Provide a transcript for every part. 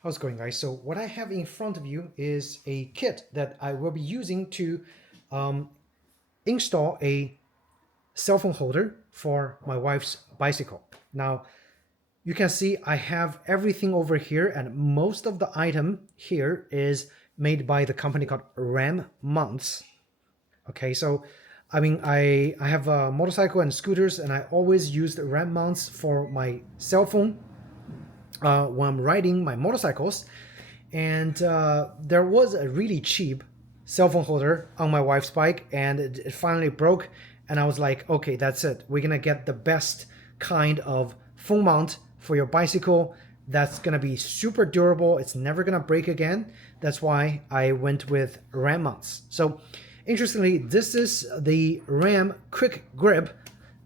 How's it going, guys? So what I have in front of you is a kit that I will be using to um, install a cell phone holder for my wife's bicycle. Now, you can see I have everything over here, and most of the item here is made by the company called Ram Mounts. Okay, so I have a motorcycle and scooters, and I always use the Ram mounts for my cell phone when I'm riding my motorcycles. And there was a really cheap cell phone holder on my wife's bike, and it finally broke. And I was like, okay, that's it. We're gonna get the best kind of phone mount for your bicycle that's gonna be super durable. It's never gonna break again. That's why I went with Ram mounts. So interestingly, this is the Ram Quick Grip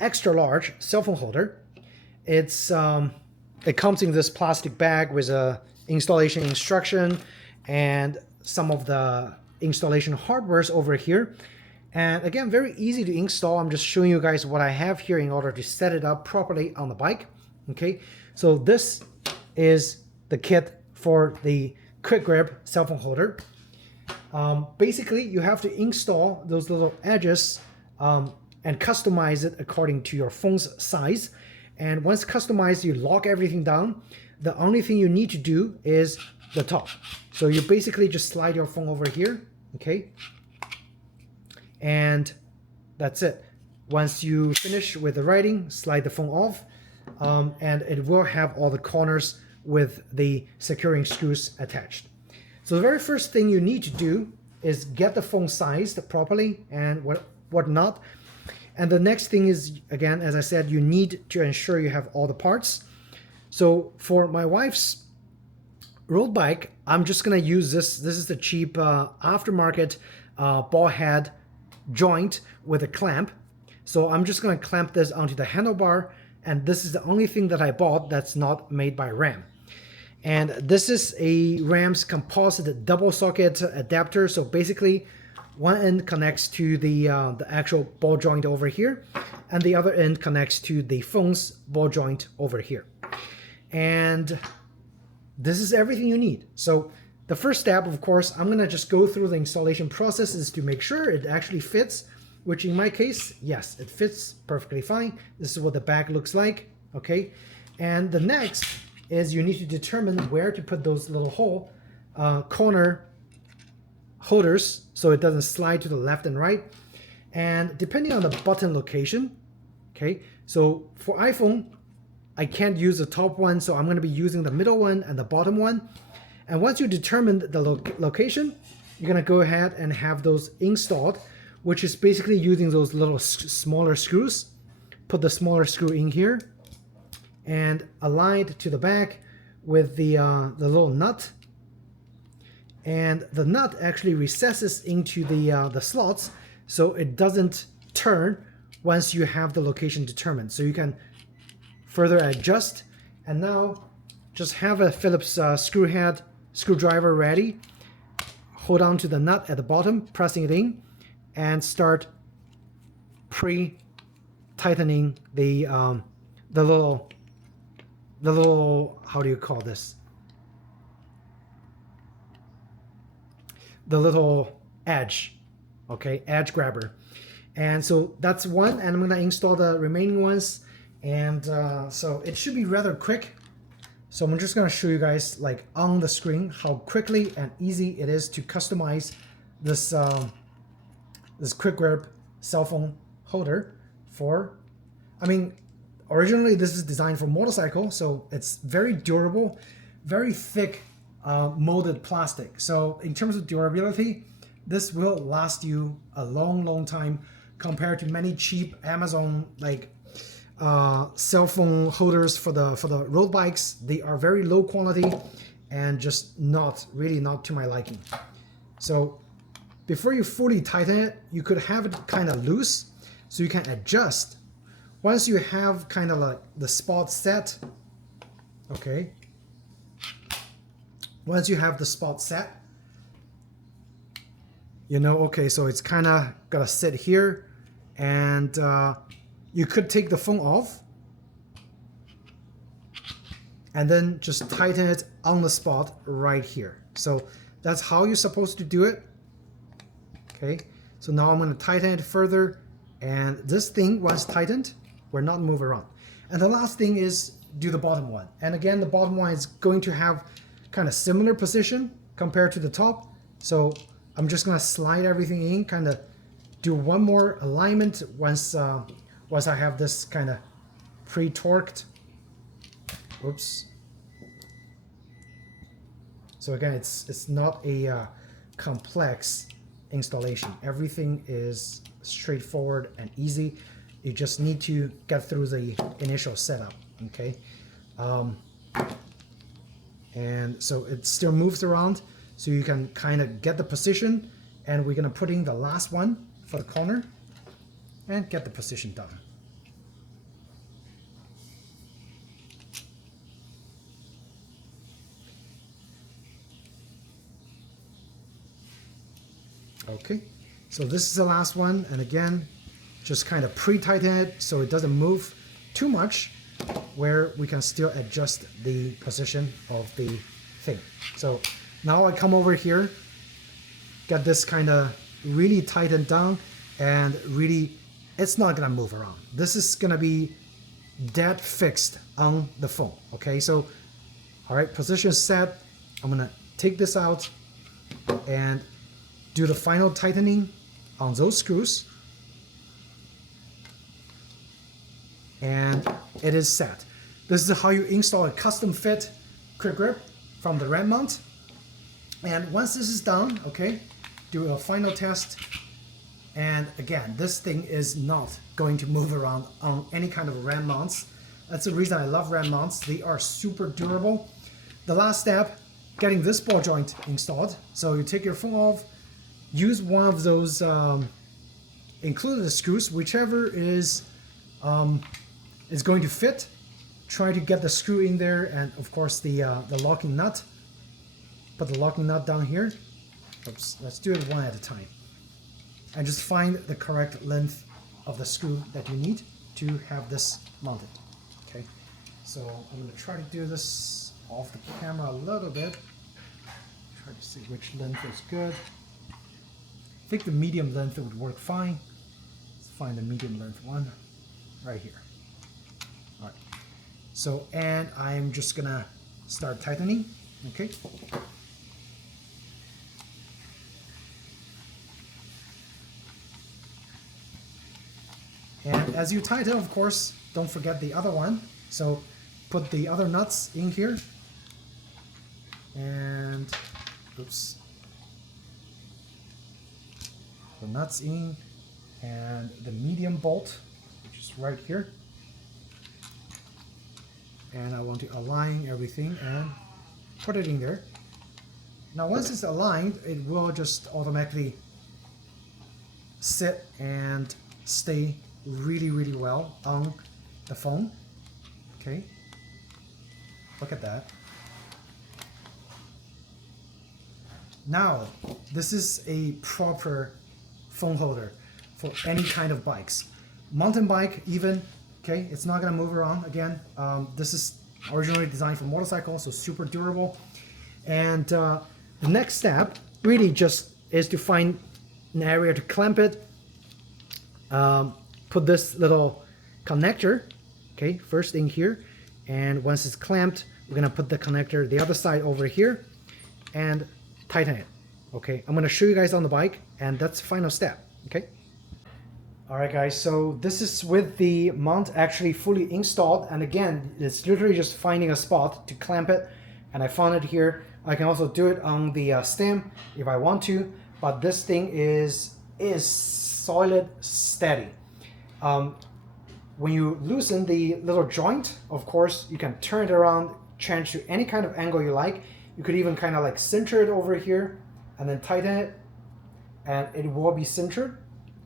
extra large cell phone holder. It comes in this plastic bag with a installation instruction and some of the installation hardwares over here. And again, very easy to install. I'm just showing you guys what I have here in order to set it up properly on the bike. Okay, so this is the kit for the Quick Grip cell phone holder. Basically, you have to install those little edges and customize it according to your phone's size. And once customized, you lock everything down. The only thing you need to do is the top. So you basically just slide your phone over here, okay? And that's it. Once you finish with the writing, slide the phone off, and it will have all the corners with the securing screws attached. So the very first thing you need to do is get the phone sized properly and whatnot. And the next thing is, again, as I said, you need to ensure you have all the parts. So for my wife's road bike, I'm just gonna use this. This is the cheap aftermarket ball head joint with a clamp. So I'm just gonna clamp this onto the handlebar, and this is the only thing that I bought that's not made by Ram. And this is a Ram's composite double socket adapter. So basically, one end connects to the actual ball joint over here, and the other end connects to the phone's ball joint over here. And this is everything you need. So the first step, of course, I'm gonna just go through the installation process is to make sure it actually fits, which in my case, yes, it fits perfectly fine. This is what the bag looks like, okay? And the next is you need to determine where to put those little hole corner holders so it doesn't slide to the left and right. And depending on the button location, okay, so for iPhone, I can't use the top one, so I'm going to be using the middle one and the bottom one. And once you determine the location, you're going to go ahead and have those installed, which is basically using those little smaller screws. Put the smaller screw in here and aligned to the back with the little nut. And the nut actually recesses into the slots, so it doesn't turn once you have the location determined. So you can further adjust. And now just have a Phillips screwdriver ready. Hold on to the nut at the bottom, pressing it in, and start pre-tightening the little how do you call this? The little edge, okay, edge grabber. And so that's one, and I'm gonna install the remaining ones. And so it should be rather quick. So I'm just gonna show you guys like on the screen how quickly and easy it is to customize this this Quick Grip cell phone holder for, originally this is designed for motorcycle, so it's very durable, very thick molded plastic. So in terms of durability, this will last you a long time compared to many cheap Amazon cell phone holders for the road bikes. They are very low quality and just not to my liking. So before you fully tighten it, you could have it kind of loose so you can adjust. Once you have kind of like the spot set, okay, once you have the spot set, you know, okay, so it's kind of gotta sit here, and you could take the phone off and then just tighten it on the spot right here. So that's how you're supposed to do it. Okay, so now I'm going to tighten it further, and this thing, once tightened, will not move around. And the last thing is do the bottom one. And again, the bottom one is going to have kind of similar position compared to the top. So I'm just going to slide everything in, kind of do one more alignment once I have this kind of pre-torqued. Oops. So again, it's not a complex installation. Everything is straightforward and easy. You just need to get through the initial setup, okay? And so it still moves around, so you can kind of get the position, and we're gonna put in the last one for the corner and get the position done. Okay, so this is the last one, and again, just kind of pre-tighten it so it doesn't move too much, where we can still adjust the position of the thing. So now I come over here, get this kind of really tightened down, and really, it's not gonna move around. This is gonna be dead fixed on the phone, okay? So, all right, position set. I'm gonna take this out and do the final tightening on those screws, and it is set. This is how you install a custom fit quick grip from the RAM mount. And once this is done, okay, do a final test. And again, this thing is not going to move around on any kind of RAM mounts. That's the reason I love RAM mounts. They are super durable. The last step, getting this ball joint installed. So you take your phone off, use one of those included screws, whichever is going to fit. Try to get the screw in there, and of course the locking nut. Put the locking nut down here. Oops, let's do it one at a time. And just find the correct length of the screw that you need to have this mounted. Okay, so I'm going to try to do this off the camera a little bit. Try to see which length is good. I think the medium length would work fine. Let's find the medium length one right here. All right. So, and I'm just gonna start tightening. Okay. And as you tighten, of course, don't forget the other one. So put the other nuts in here. And oops. The nuts in, and the medium bolt, which is right here. And I want to align everything and put it in there. Now once it's aligned, it will just automatically sit and stay really, really well on the phone. Okay, look at that. Now, this is a proper phone holder for any kind of bikes. Mountain bike even, okay, it's not gonna move around again. This is originally designed for motorcycles, so super durable. And the next step really just is to find an area to clamp it. Put this little connector, okay, first in here. And once it's clamped, we're gonna put the connector the other side over here and tighten it. Okay, I'm gonna show you guys on the bike, and that's the final step, okay? All right guys, so this is with the mount actually fully installed, and again, it's literally just finding a spot to clamp it, and I found it here. I can also do it on the stem if I want to, but this thing is solid steady. When you loosen the little joint, of course, you can turn it around, change to any kind of angle you like. You could even kind of like center it over here and then tighten it, and it will be centered,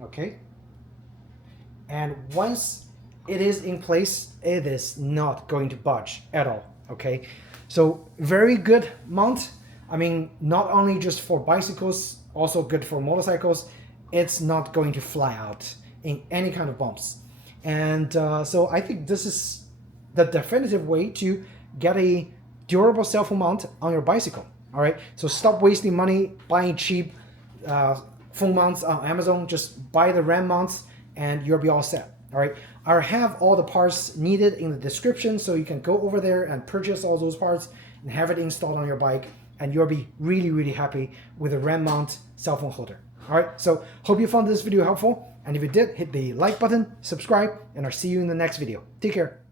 okay? And once it is in place, it is not going to budge at all, okay? So very good mount. I mean, not only just for bicycles, also good for motorcycles. It's not going to fly out in any kind of bumps. And so I think this is the definitive way to get a durable cell phone mount on your bicycle. All right, so stop wasting money buying cheap phone mounts on Amazon. Just buy the RAM mounts and you'll be all set. All right, I have all the parts needed in the description, so you can go over there and purchase all those parts and have it installed on your bike, and you'll be really, really happy with a RAM mount cell phone holder. All right, so hope you found this video helpful, and if you did, hit the like button, subscribe, and I'll see you in the next video. Take care.